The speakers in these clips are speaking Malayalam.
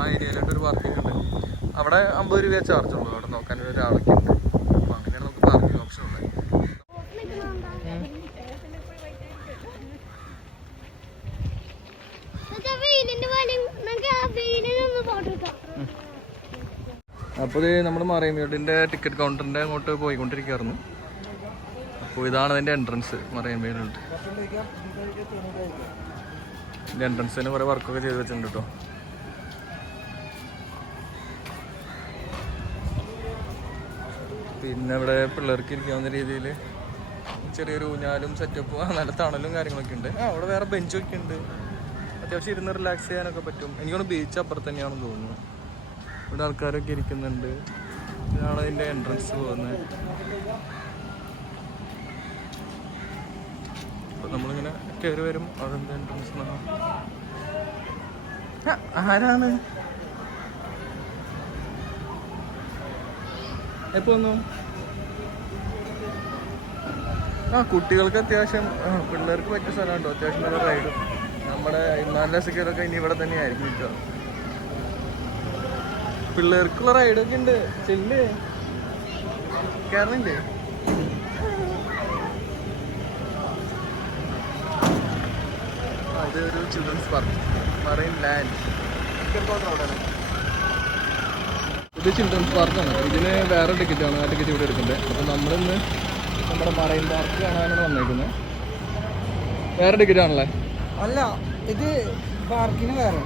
ആ ഏരിയയിലോട്ട് ഒരു പാർക്കിംഗ് ഉണ്ട്. അവിടെ 50 രൂപ ചാർജ് ഉള്ളൂ. അവിടെ നോക്കാൻ ഒരാളൊക്കെ ഉണ്ട്. അപ്പോൾ അങ്ങനെയാണ് നമുക്ക് പാർക്കിംഗ് ഓപ്ഷൻ ഉള്ളത്. അപ്പോൾ നമ്മൾ മറൈൻ വേൾഡിൻ്റെ ടിക്കറ്റ് കൗണ്ടറിൻ്റെ അങ്ങോട്ട് പോയിക്കൊണ്ടിരിക്കുകയായിരുന്നു. അപ്പോൾ ഇതാണ് അതിൻ്റെ എൻട്രൻസ്. മറൈൻ വേൾഡ് ഇതിൻ്റെ എൻട്രൻസിന് കുറേ വർക്കൊക്കെ ചെയ്ത് വെച്ചിട്ടുണ്ട് കേട്ടോ. പിന്നെ ഇവിടെ പിള്ളേർക്ക് ഇരിക്കാവുന്ന രീതിയിൽ ചെറിയൊരു ഊഞ്ഞാലും സെറ്റപ്പും നല്ല തണലും കാര്യങ്ങളൊക്കെ ഉണ്ട്. അവിടെ വേറെ ബെഞ്ചൊക്കെ ഉണ്ട്. അത്യാവശ്യം ഇരുന്ന് റിലാക്സ് ചെയ്യാനൊക്കെ പറ്റും. എനിക്കൊന്ന് ബീച്ച് അപ്പുറത്ത് തന്നെയാണെന്ന് തോന്നുന്നു. ഇവിടെ ആൾക്കാരൊക്കെ ഇരിക്കുന്നുണ്ട്. ഇതാണ് അതിൻ്റെ എൻട്രൻസ് പോകുന്നത്. അപ്പോൾ നമ്മളിങ്ങനെ കയറി വരും. അതെന്താ എൻട്രൻസ് ആരാണ് എപ്പോ ഒന്നും കുട്ടികൾക്ക് അത്യാവശ്യം പിള്ളേർക്ക് പറ്റിയ സ്ഥലമുണ്ടോ? അത്യാവശ്യം നല്ല റൈഡും. നമ്മുടെ നല്ല സിക്കലൊക്കെ ഇനി ഇവിടെ തന്നെ ആയിരിക്കും കിട്ടുക. പിള്ളേർക്കുള്ള റൈഡൊക്കെ ഉണ്ട്. ചെല്ലേ കയറുന്നില്ലേ? അതൊരു ചിൽഡ്രൻസ് പാർക്ക്, മറൈൻ ലാൻഡ്. ഇത് ചിൽഡ്രൻസ് പാർക്കാണ്. ഇതിന് വേറെ ടിക്കറ്റാണ്. ആ ടിക്കറ്റ് ഇവിടെ എടുക്കുന്നത്. അപ്പോൾ നമ്മളിന്ന് നമ്മുടെ മറൈൻ പാർക്ക് കാണാനാണ് വന്നേക്കുന്നത്. വേറെ ടിക്കറ്റ് ആണല്ലേ? അല്ല, ഇത് പാർക്കിന് വേറെ.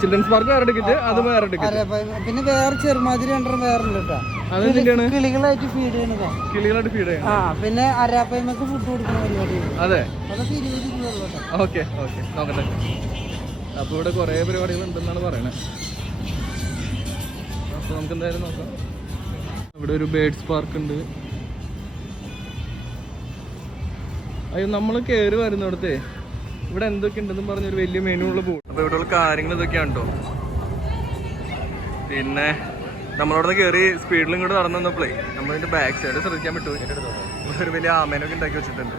ചിൽഡ്രൻസ് പാർക്ക് വേറെ ടിക്കറ്റ്, അത് വേറെ ടിക്കറ്റ്. പിന്നെ വേറെ ചെറുമാതിരി രണ്ടെണ്ണം വേറെ ഉണ്ട് കേട്ടോ. അതെന്തിനാണ്? കിളികളായിട്ട് ഫീഡ് ചെയ്യണതാ. കിളികളായിട്ട് ഫീഡ് ചെയ്യണം. പിന്നെ അരാപ്പയ്മക്ക് ഫുഡ് കൊടുക്കുന്ന പരിപാടി. അതെ, അതൊക്കെ 20 രൂപ. ഓക്കെ ഓക്കെ, നോക്കട്ടെ. അപ്പോൾ ഇവിടെ കുറേ പരിപാടികൾ ഉണ്ടെന്നാണ് പറയണത്. അപ്പോൾ നമുക്ക് എന്തായാലും നോക്കാം. ഇവിടെ ഒരു ബേഡ്സ് പാർക്ക് ഉണ്ട്. അയ്യോ, നമ്മൾ കയറി വരുന്നിടത്തേ ഇവിടെ എന്തൊക്കെ ഉണ്ടെന്നും പറഞ്ഞൊരു വലിയ മെനു ഉള്ള ബോർഡ്. അപ്പോൾ ഇവിടെയുള്ള കാര്യങ്ങൾ ഇതൊക്കെയാണ് കേട്ടോ. പിന്നെ നമ്മളവിടെ കയറി സ്പീഡിലും കൂടെ നടന്നു വന്നപ്പോഴേ നമ്മളിതിൻ്റെ ബാക്ക് സൈഡ് ശ്രദ്ധിക്കാൻ പറ്റുമോ? ഇവിടെ ഒരു വലിയ ആമേനൊക്കെ ഉണ്ടാക്കി വെച്ചിട്ടുണ്ട്.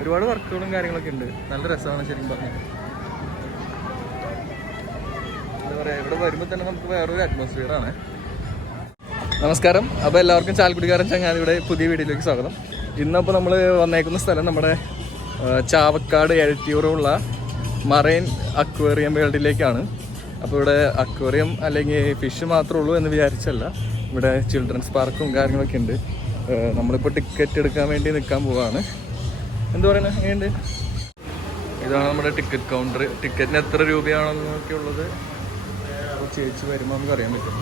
ഒരുപാട് വർക്കുകളും കാര്യങ്ങളൊക്കെ ഉണ്ട്. നല്ല രസമാണ് ശരിക്കും പറഞ്ഞത്. എന്താ പറയുക, ഇവിടെ വരുമ്പോൾ തന്നെ നമുക്ക് വേറൊരു അറ്റ്മോസ്ഫിയറാണ്. നമസ്കാരം. അപ്പോൾ എല്ലാവർക്കും ചാലക്കുടിക്കാരൻ ചങ്ങാതിയുടെ പുതിയ വീഡിയോയിലേക്ക് സ്വാഗതം. ഇന്നപ്പോൾ നമ്മൾ വന്നേക്കുന്ന സ്ഥലം നമ്മുടെ ചാവക്കാട് എഴത്തിയൂറുള്ള മറൈൻ അക്വേറിയം വേൾഡിലേക്കാണ്. അപ്പോൾ ഇവിടെ അക്വേറിയം അല്ലെങ്കിൽ ഫിഷ് മാത്രമേ ഉള്ളൂ എന്ന് വിചാരിച്ചല്ല. ഇവിടെ ചിൽഡ്രൻസ് പാർക്കും കാര്യങ്ങളൊക്കെ ഉണ്ട്. നമ്മളിപ്പോൾ ടിക്കറ്റ് എടുക്കാൻ വേണ്ടി നിൽക്കാൻ പോവാണ്. എന്താ പറയുന്നത്, എങ്ങനെയുണ്ട്? ഇതാണ് നമ്മുടെ ടിക്കറ്റ് കൗണ്ടർ. ടിക്കറ്റിന് എത്ര രൂപയാണെന്നൊക്കെ ഉള്ളത് ചേച്ചി വരുമ്പോൾ നമുക്ക് അറിയാൻ പറ്റും.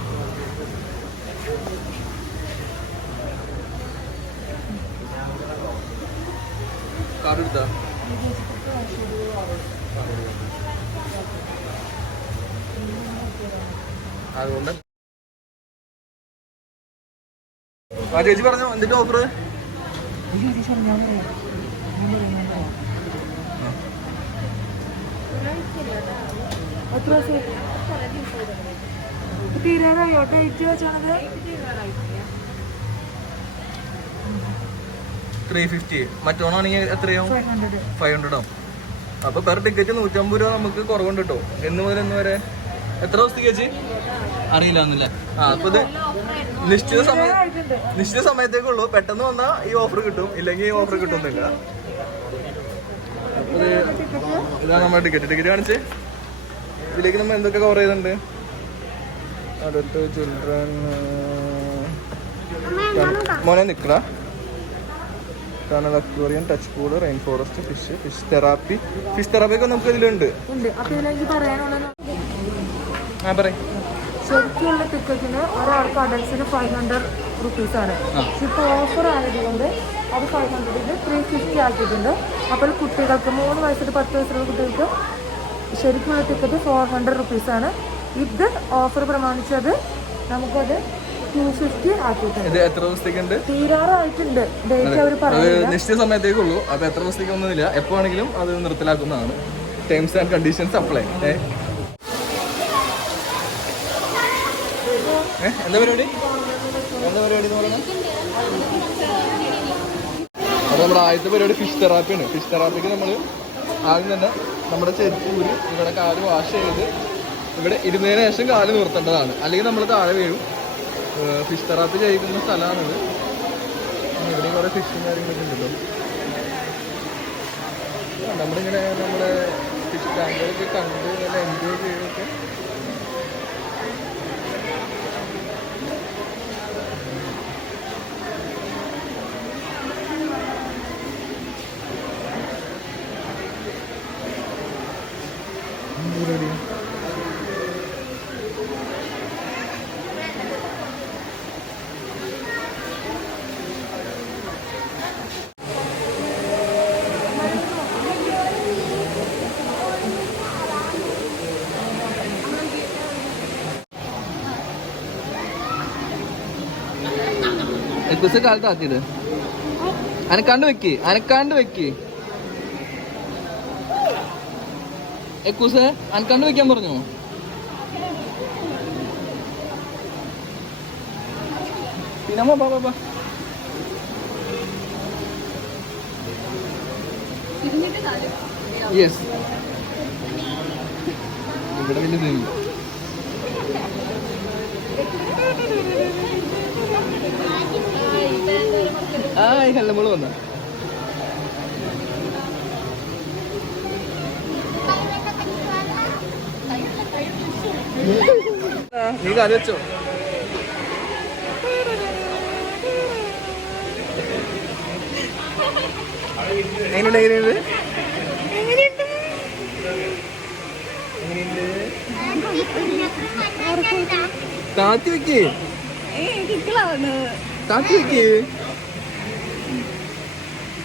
കാർഡ് എടുത്താ അതുകൊണ്ട് ആ ചേച്ചി പറഞ്ഞോ, എന്തിന്റെ ഓഫർ? തീരാറായോ? ഡേറ്റ് വെച്ചാണത് 350. മറ്റോണാണെങ്കിൽ എത്രയാവും? 500 ആവും. അപ്പൊ പെർ ടിക്കറ്റ് 150 രൂപ നമുക്ക് കുറവുണ്ട് കേട്ടോ. എന്ന് മുതൽ എന്ന് വരെ? എത്ര ദിവസത്തേക്ക് ചേച്ചി അറിയില്ല എന്നല്ലേ? അപ്പൊ ഇത് നിശ്ചിത സമയത്തേക്കുള്ളൂ. പെട്ടെന്ന് വന്നാൽ ഈ ഓഫർ കിട്ടും, ഇല്ലെങ്കിൽ ഈ ഓഫർ കിട്ടുന്നില്ല. അപ്പൊ ഇതാണ് നമ്മുടെ ടിക്കറ്റ് കാണിച്ച്. ഇതിലേക്ക് നമ്മൾ എന്തൊക്കെ കവർ ചെയ്തിട്ടുണ്ട്? അടുത്ത് ചിൽഡ്രൻ മോനെ നിക്കട, കാരണം aquarium, touch pool, rain forest, fish therapy. Fish therapy ഒക്കെ നമുക്ക് ഇതിലുണ്ട്. ശരിക്കുള്ള ടിക്കറ്റിന് ഒരാൾക്ക് അഡൽസിന് 500 റുപ്പീസാണ്. ഇപ്പോൾ ഓഫർ ആയതുകൊണ്ട് അത് 500 350 ആക്കിയിട്ടുണ്ട്. അപ്പോൾ കുട്ടികൾക്ക് 3 വയസ്സിൽ 10 വയസ്സുള്ള കുട്ടികൾക്ക് ശരിക്കുള്ള ടിക്കറ്റ് 400 റുപ്പീസാണ്. ഇത് ഓഫർ പ്രമാണിച്ചത് നമുക്കത് 250 ആക്കിയിട്ടുണ്ട്. എത്ര ദിവസത്തേക്കുണ്ട്? തീരാറായിട്ടുണ്ട്. ഡേറ്റ് അവർ പറയുന്നത് നിശ്ചിത സമയത്തേക്കുള്ളൂ. അപ്പൊ എത്ര ദിവസത്തേക്ക് ഒന്നുമില്ല, എപ്പോ ആണെങ്കിലും അത് നിർത്തലാക്കുന്നതാണ്. Terms and conditions apply. എന്താ പരിപാടി എന്ന് പറയുന്നത്? അപ്പോൾ നമ്മുടെ ആദ്യത്തെ പരിപാടി ഫിഷ് തെറാപ്പിയാണ്. ഫിഷ് തെറാപ്പിക്ക് നമ്മൾ ആദ്യം തന്നെ നമ്മുടെ ചെരുപ്പൂര് ഇവിടെ കാല് വാഷ് ചെയ്ത് ഇവിടെ ഇരുന്നതിന് ശേഷം കാല് നിർത്തേണ്ടതാണ്, അല്ലെങ്കിൽ നമ്മൾ താഴെ വീഴും. ഫിഷ് തെറാപ്പി കഴിക്കുന്ന സ്ഥലമാണിത്. ഇവിടെ കുറേ ഫിഷും കാര്യങ്ങളൊക്കെ ഉണ്ടല്ലോ. നമ്മളിങ്ങനെ നമ്മുടെ ഫിഷ് ടാങ്കുകളൊക്കെ കണ്ട് നല്ല എൻജോയ് ചെയ്തൊക്കെ ready. കുസ കാലത്ത് ആക്കിയത് അനക്കാണ്ട് വെക്ക് എക്കൂസ് അനക്കാണ്ട് വെക്കാൻ പറഞ്ഞോ? പിന്നമ്മ പാ യെസ് ഇവിടെ വലിയ തിന്നു. ഹെല്ലമ്മള് വന്ന നീ കാല് വെച്ചോ? എങ്ങനെയുണ്ട്? താത്തി വെക്ക്.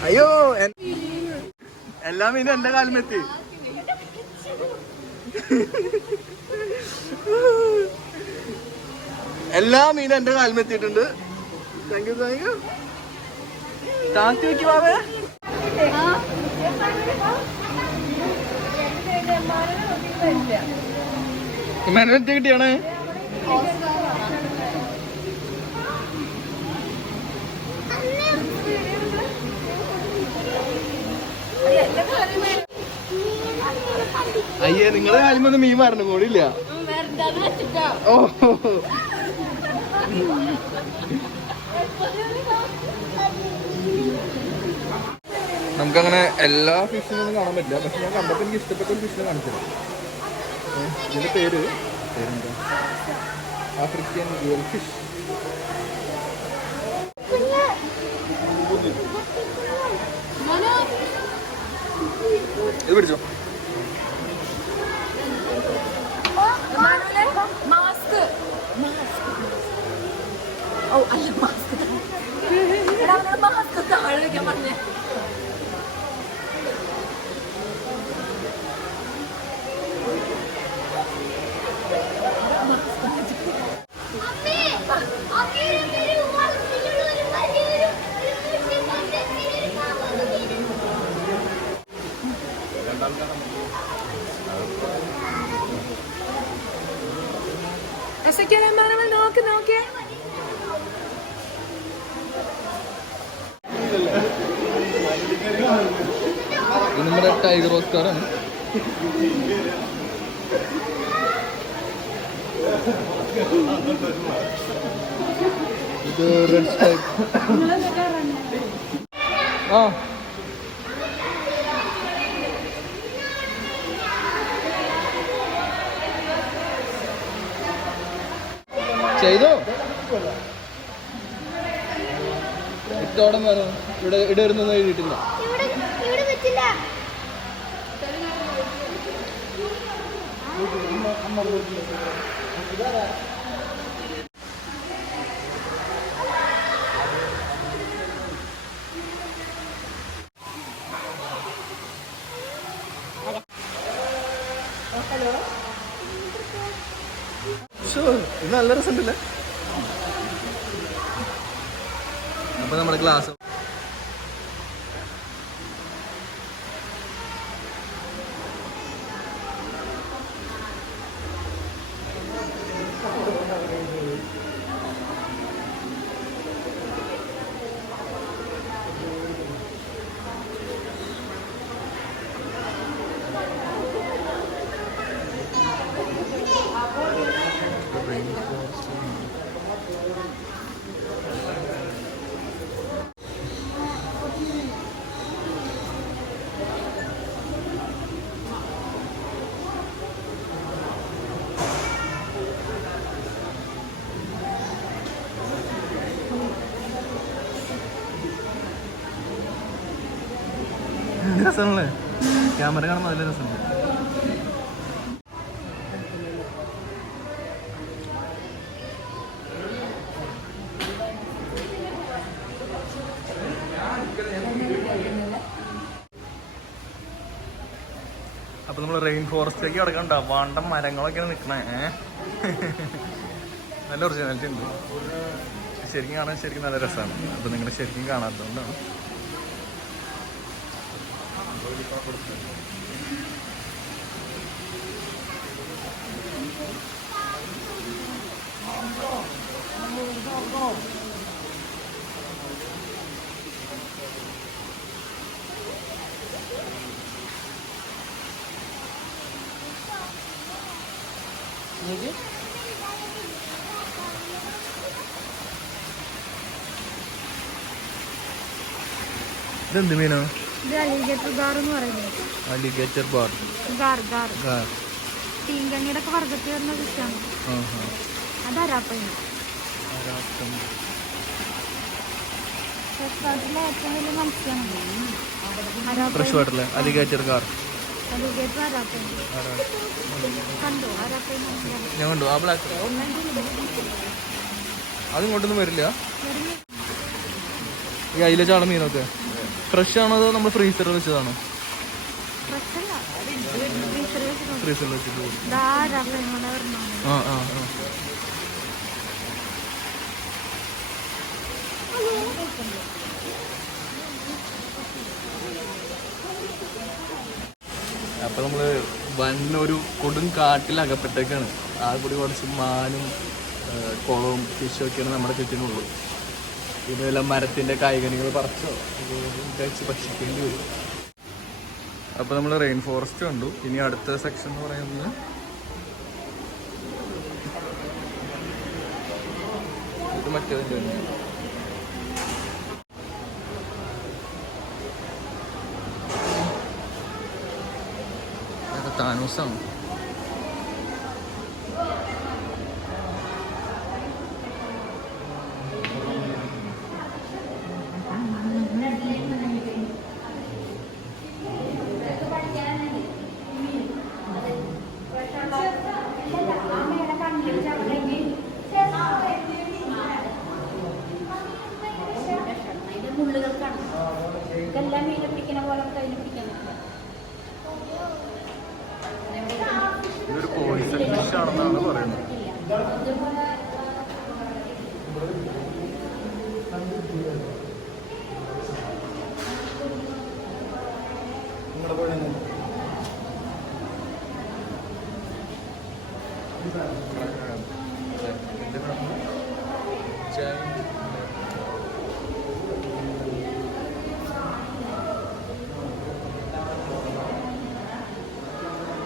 അയ്യോ എല്ലാ മീനും എന്റെ കാലുമെത്തി. എല്ലാ മീനും എന്റെ കാലുമെത്തിയിട്ടുണ്ട്. Thank you. താത്തി വെക്ക് മാവേ. മെനറ്റ് കിട്ടിയാണ്. അയ്യേ നിങ്ങളെ കാലുമൊന്ന് മീൻ മാറണം കൂടിയില്ല. ഓ നമുക്കങ്ങനെ എല്ലാ ഫിഷിനൊന്നും കാണാൻ പറ്റില്ല. പക്ഷെ ഞാൻ കണ്ടപ്പോൾ എനിക്ക് ഇഷ്ടപ്പെട്ട ഒരു ഫിഷിനെ കാണിച്ചത്. ഇതിന്റെ പേരെന്താ? African gear fish. ഇത് പിടിച്ചോ. നോക്കിയേ ഇത് നമ്മുടെ ടൈഗർ ഓസ്കാറാണ്. ഇത് റെഡ് സ്ട്രൈപ്പ്. ആ ചെയ്തോ. ഇത്തോടം വരും. ഇവിടെ ഇടരുന്നൊന്നും എഴുതിയിട്ടില്ല. ഇത് നല്ല രസമുണ്ടല്ലേ. അപ്പൊ നമ്മുടെ ഗ്ലാസ് നല്ല രസമാണല്ലേ, ക്യാമറ കാണുമ്പോൾ നല്ല രസമുണ്ട്. അപ്പൊ നമ്മൾ റെയിൻ ഫോറസ്റ്റിലേക്ക് കിടക്കണ്ട, വണ്ടം മരങ്ങളൊക്കെയാണ് നിൽക്കണേ. നല്ല ഒറിജിനാലിറ്റി ഉണ്ട്. ശരിക്കും കാണാൻ ശരിക്കും നല്ല രസമാണ്. അപ്പൊ നിങ്ങൾ ശരിക്കും കാണാത്തതുകൊണ്ടാണ്. ഇതെന്ത് മീനോ? അലിഗേറ്റർ ഗാർ എന്ന് പറയുന്നത്. അലിഗേറ്റർ ബാർ, തീങ്കണ്ണിയുടെ ഒക്കെ വർഗത്തിൽ വരുന്ന ഫിഷാണ്. അത് അരാപ്പയാണ്. ഏറ്റവും വലിയ മത്സ്യമാണ് ഫ്രഷ് വാട്ടറിലെ അലിഗേറ്റർ ഗാർ. അലിഗേറ്റർ അരാപ്പയാണ്. കണ്ടോ അരാപ്പയാണ്? ഞാൻ കണ്ടു. ആ ബ്ലാക്ക് അതിങ്ങോട്ടൊന്നും വരില്ല. ഈ അയില ചാള മീനൊക്കെ ഫ്രഷ് ആണോ അതോ നമ്മൾ ഫ്രീസറിൽ വെച്ചതാണോ? ഫ്രീസറിൽ വെച്ചിട്ട്. ആ ആ ആ. അപ്പൊ നമ്മള് വന്നൊരു കൊടും കാട്ടിലകപ്പെട്ടേക്കാണ്. ആ കൂടി കുറച്ച് മാനും കുളവും ഫിഷും ഒക്കെയാണ് നമ്മുടെ ചുറ്റിനുള്ളൂ. ഇതെല്ലാം മരത്തിന്റെ കായ്കനികൾ പറിച്ചോ കഴിച്ച് ഭക്ഷിക്കേണ്ടി വരും. അപ്പൊ നമ്മൾ റെയിൻ ഫോറസ്റ്റ് കണ്ടു. ഇനി അടുത്ത സെക്ഷൻ എന്ന് പറയുന്നത് ഇത് മറ്റേതിൻ്റെ തന്നെയാണ്. താനൂസാണ്. ഇതെല്ലാം മീനെ പിടിക്കണ പോലെ കയ്യിൽ പിടിക്കാൻ ഇതൊരു പോയിസൺ ഫിഷ് ആണെന്നാണ് പറയുന്നത്.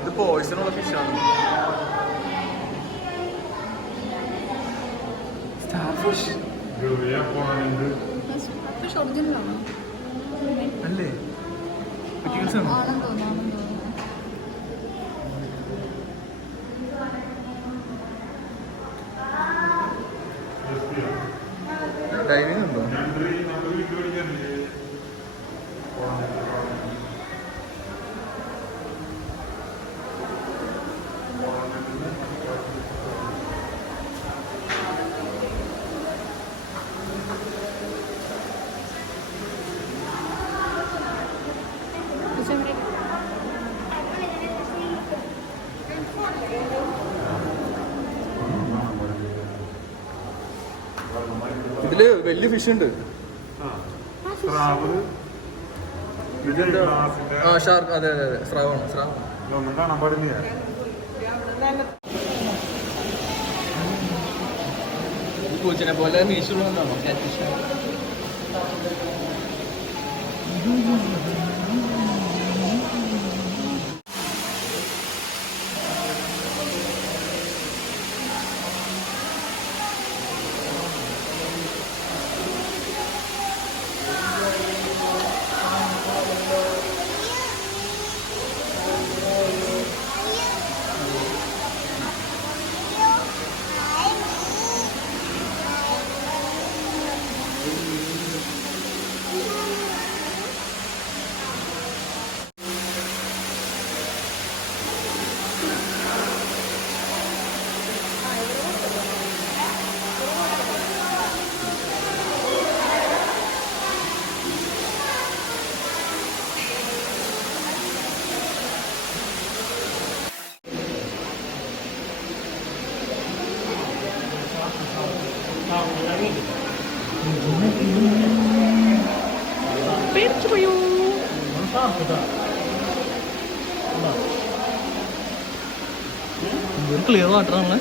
ഇത് പോയിസണുള്ള ഫിഷാണ്. സ്റ്റാർഫിഷ് അല്ലേ? പിക്കിൾസ് ആണോ? ഡൈവിംഗ് ഉണ്ടോ? ഇതില് വലിയ ഫിഷ് ഉണ്ട്. ആ ഷാർക്ക്. അതെ അതെ അതെ, സ്രാവാണ്. കാണാൻ പാടില്ല. പൂച്ചനെ പോലെ മീശുള്ളതാണോ ക്യാറ്റ് ഫിഷ്? പേടിച്ചു പോയോ? എന്തൊരു ക്ലിയർ വാട്ടറാണല്ലേ.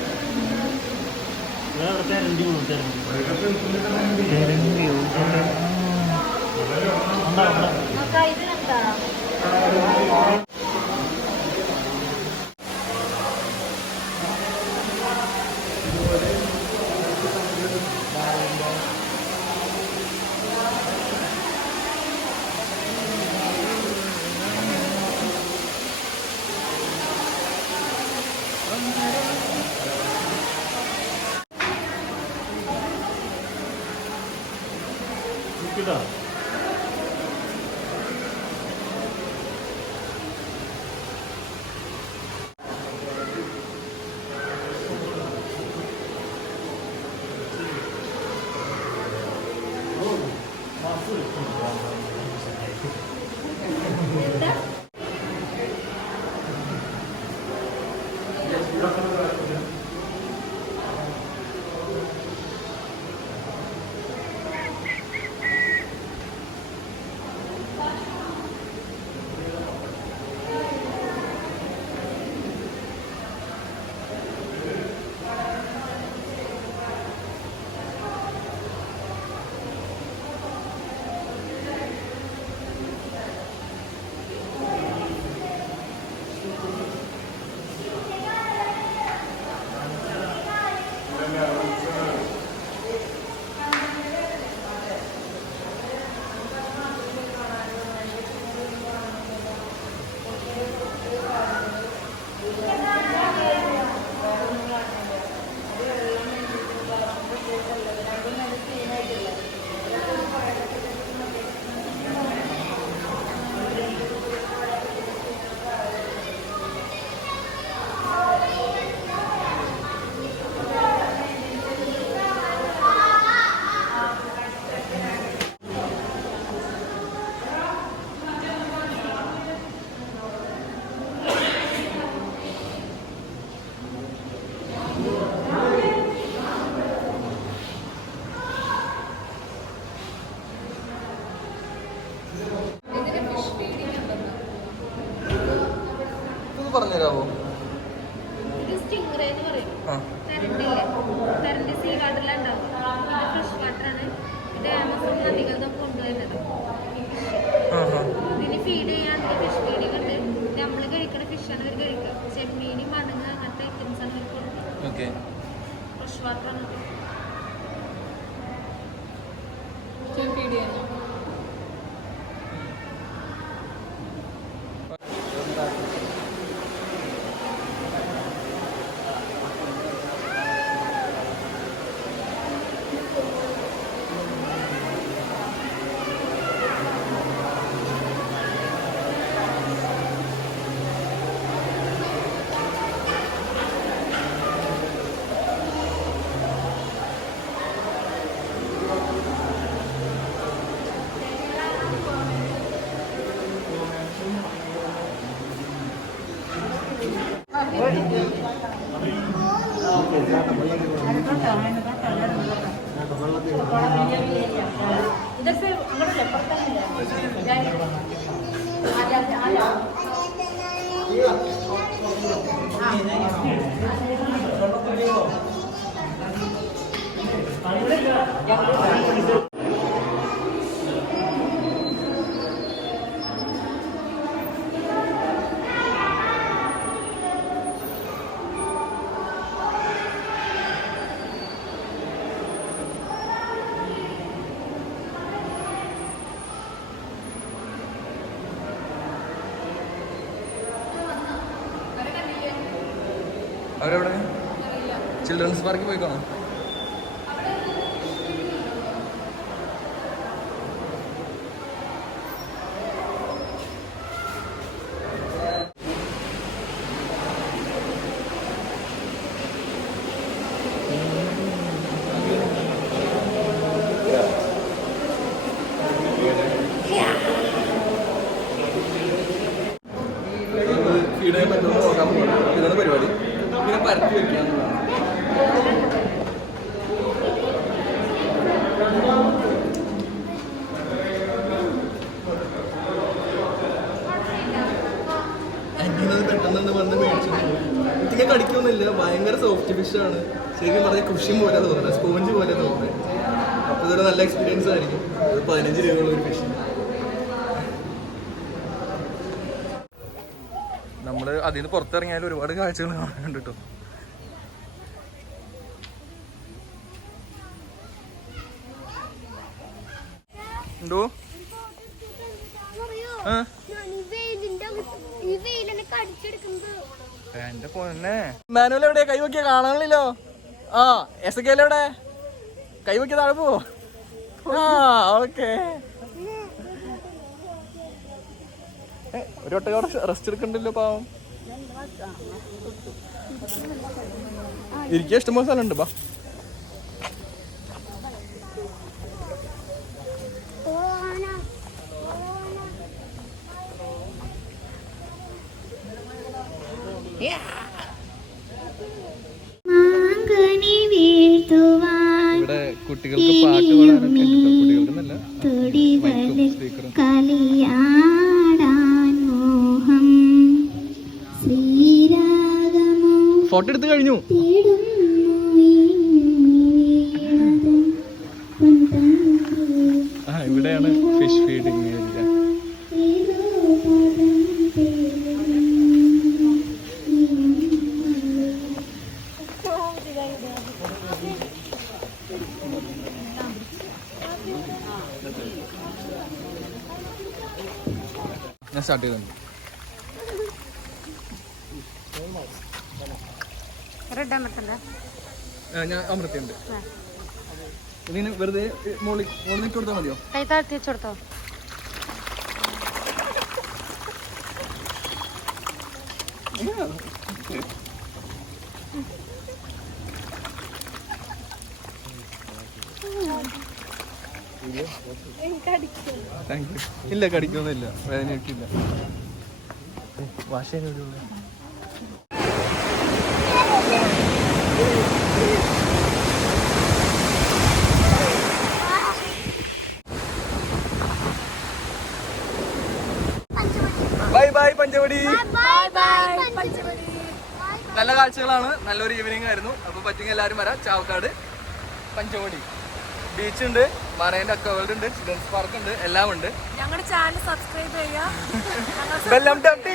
പറഞ്ഞുതരാമോ? ഇത് സ്റ്റിംഗ്രേ എന്ന് പറയും. കറണ്ട് സീ വാട്ടറിലുണ്ടാവും. ഇത് ഫ്രഷ് വാട്ടറാണ്. ഇത് ആമസോൺ നദികൾ കൊണ്ടുവരുന്നത്. ഇതിന് ഫീഡ് ചെയ്യാണ്ട് ഫിഷ് ഫീഡിംഗ് ഉണ്ട്. നമ്മൾ കഴിക്കുന്ന ഫിഷാണ് ഇവർ കഴിക്കുക. ചെമ്മീൻ, മണങ്ങ അങ്ങനത്തെ ഐറ്റംസ് ആണ് ഇവർ കൊടുക്കുന്നത്. ഫ്രഷ് വാട്ടറാണ് ഫീഡ് ചെയ്യുന്നത്. इधर से पड़ता है അവരെവിടെ? ചിൽഡ്രൻസ് പാർക്കിൽ പോയി കാണാം. ഫീഡ് ചെയ്യാൻ പറ്റുമെന്ന് നോക്കാൻ പോകുന്നത് ഇതാണ് പരിപാടി. ഇങ്ങനെ പരത്തി വെക്കാന്നുള്ളതാണ്. വലിയ കടിക്കൊന്നുമില്ല, ഭയങ്കര സോഫ്റ്റ് ഫിഷ് ആണ്. ശരിക്കും പറഞ്ഞ കുഷിം പോലെ തോന്നുന്നത്, സ്പോഞ്ച് പോലെ തോന്നുന്നത്. അപ്പോൾ ഇതൊരു നല്ല എക്സ്പീരിയൻസ് ആയിരിക്കും. 15 രൂപയുള്ള ഒരു ഫിഷ്. നമ്മൾ അതിൽ നിന്ന് പുറത്തിറങ്ങിയാലും ഒരുപാട് കാഴ്ചകൾ കാണാനുണ്ട് കേട്ടോ. എന്തോ എന്റെ പൊന്നെ, മാനുവൽ എവിടെ? കൈവക്കിയ കാണാനില്ലല്ലോ. ആ എസക്കേൽ എവിടെ? കൈവക്കിയ താഴെ പോവോ? ആ ഓക്കെ. ഒരു ഒട്ടകം റെസ്റ്റ് എടുക്കണ്ടല്ലോ പാവം. ഇരിക്കാൻ ഇഷ്ടംപോലെ സ്ഥലമുണ്ട്. ബാ ഇവിടെ കുട്ടികൾക്ക് പാട്ട് പാടാനൊക്കെ കുട്ടികൾക്കെന്നല്ല ഫോട്ടോ എടുത്ത് കഴിഞ്ഞു. ആ ഇവിടെയാണ് ഫിഷ് ഫീഡിങ് ഏരിയ. ഞാൻ സ്റ്റാർട്ട് ചെയ്തിട്ടുണ്ട്. ഞാൻ അമൃതയുണ്ട്. ഇതിന് വെറുതെ മോളിൽ ഇട്ട് കൊടുത്താൽ മതിയോ? കൈ താഴ്ത്തി വെച്ചോടത്തോ. Thank you. ഇല്ല കടിക്കൊന്നുമില്ല, വേദന കിട്ടില്ല. വാശ ബൈ ബൈ പഞ്ചവടി. നല്ല കാഴ്ചകളാണ്, നല്ലൊരു ഈവനിങ് ആയിരുന്നു. അപ്പൊ പറ്റുമെങ്കിൽ എല്ലാവരും വരാം. ചാവക്കാട് പഞ്ചവടി ബീച്ച് ഉണ്ട്, മറൈൻ അക്വാവേൾഡ് ഉണ്ട്, ചിൽഡ്രൻസ് പാർക്ക് ഉണ്ട്, എല്ലാം ഉണ്ട്. ഞങ്ങളുടെ ചാനൽ സബ്സ്ക്രൈബ് ചെയ്യാം. ബെല്ലം തട്ടി